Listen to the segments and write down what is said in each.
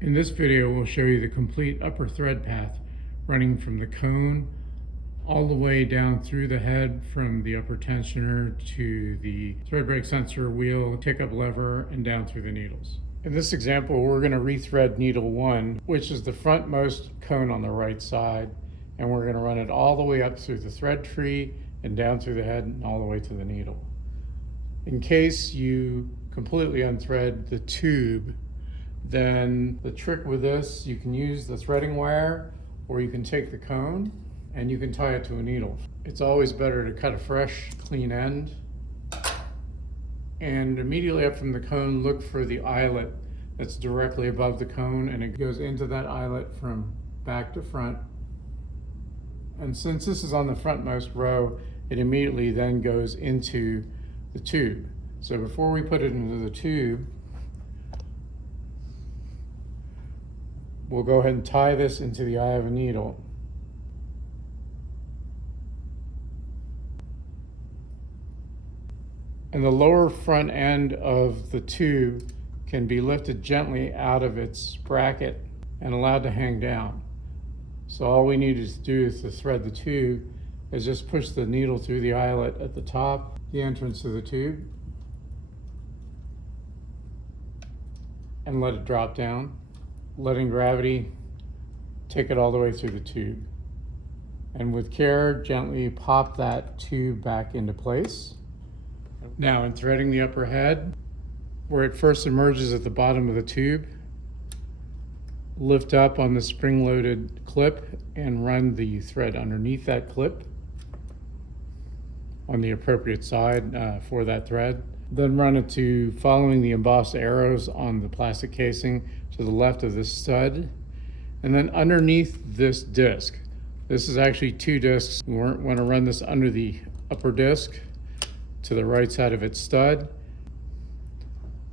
In this video, we'll show you the complete upper thread path running from the cone all the way down through the head, from the upper tensioner to the thread brake sensor wheel, take-up lever, and down through the needles. In this example, we're going to rethread needle 1, which is the frontmost cone on the right side, and we're going to run it all the way up through the thread tree and down through the head and all the way to the needle. In case you completely unthread the tube, then the trick with this, you can use the threading wire, or you can take the cone and you can tie it to a needle. It's always better to cut a fresh, clean end. And immediately up from the cone, look for the eyelet that's directly above the cone, and it goes into that eyelet from back to front. And since this is on the frontmost row, it immediately then goes into the tube. So before we put it into the tube, we'll go ahead and tie this into the eye of a needle. And the lower front end of the tube can be lifted gently out of its bracket and allowed to hang down. So all we need to do to thread the tube is just push the needle through the eyelet at the top, the entrance of the tube, and let it drop down, letting gravity take it all the way through the tube. And with care, gently pop that tube back into place. Now, in threading the upper head, where it first emerges at the bottom of the tube, lift up on the spring-loaded clip and run the thread underneath that clip on the appropriate side for that thread. Then run it to following the embossed arrows on the plastic casing to the left of this stud, and then underneath this disc. This is actually 2 discs. We want to run this under the upper disc to the right side of its stud.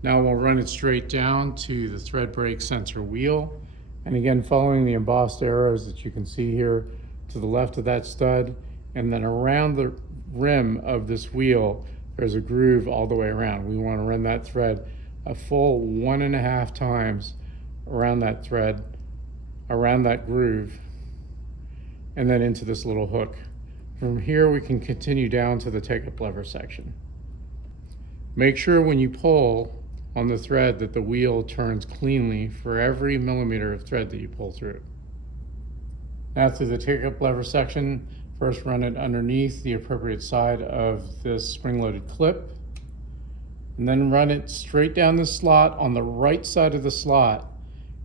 Now we'll run it straight down to the thread brake sensor wheel, and again following the embossed arrows that you can see here to the left of that stud, and then around the rim of this wheel there's a groove all the way around. We want to run that thread a full 1.5 times around that thread, around that groove, and then into this little hook. From here we can continue down to the take-up lever section. Make sure when you pull on the thread that the wheel turns cleanly for every millimeter of thread that you pull through. Now through the take-up lever section, first run it underneath the appropriate side of this spring-loaded clip, and then run it straight down the slot on the right side of the slot,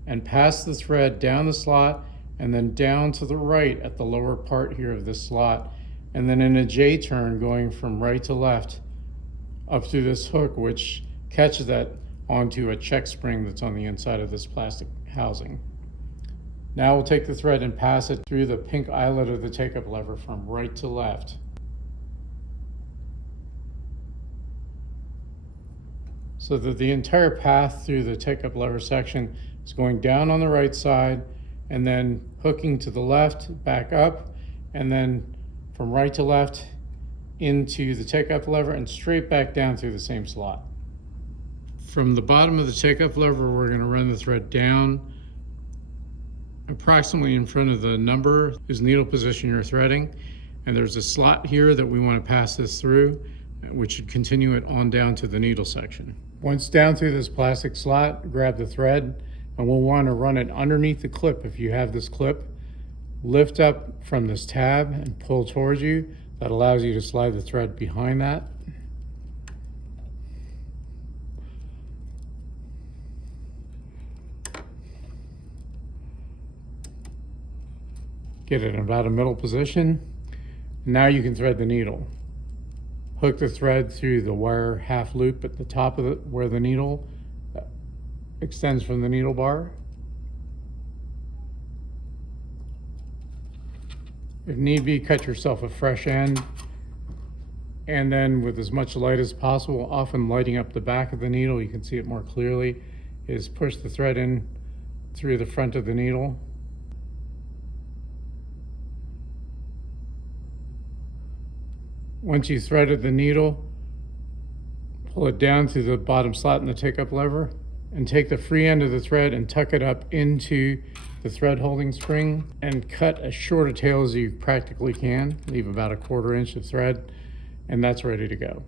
and pass the thread down the slot and then down to the right at the lower part here of this slot, and then in a J-turn going from right to left up through this hook, which catches that onto a check spring that's on the inside of this plastic housing. Now we'll take the thread and pass it through the pink eyelet of the take-up lever from right to left. So that the entire path through the take-up lever section is going down on the right side and then hooking to the left, back up, and then from right to left into the take-up lever and straight back down through the same slot. From the bottom of the take-up lever, we're going to run the thread down approximately in front of the number whose needle position you're threading, and there's a slot here that we want to pass this through, which should continue it on down to the needle section. Once down through this plastic slot, grab the thread, and we'll want to run it underneath the clip if you have this clip. Lift up from this tab and pull towards you. That allows you to slide the thread behind that. Get it in about a middle position. Now you can thread the needle. Hook the thread through the wire half loop at the top of it where the needle extends from the needle bar. If need be, cut yourself a fresh end, and then with as much light as possible, often lighting up the back of the needle, you can see it more clearly, is push the thread in through the front of the needle. Once you threaded the needle, pull it down through the bottom slot in the take-up lever and take the free end of the thread and tuck it up into the thread holding spring and cut as short a tail as you practically can. Leave about a 1/4 inch of thread, and that's ready to go.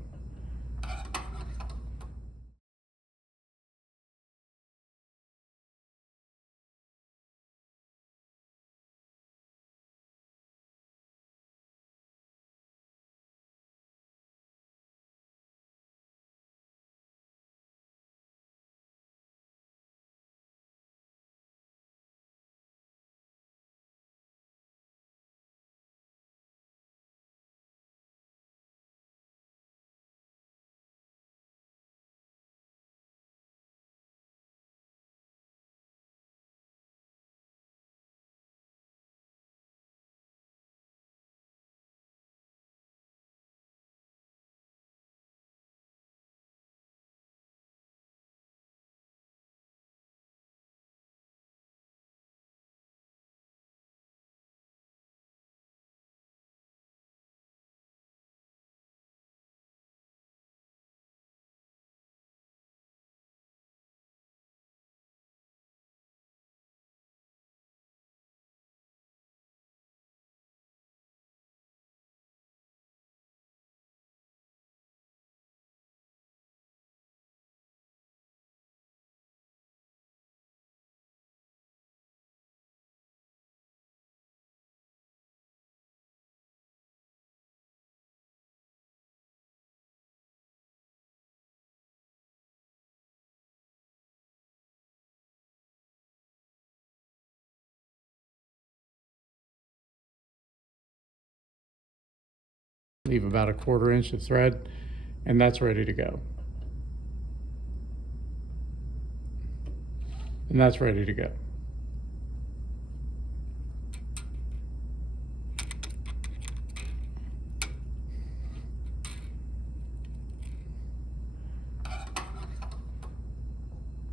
Leave about a 1/4 inch of thread, and that's ready to go. And that's ready to go.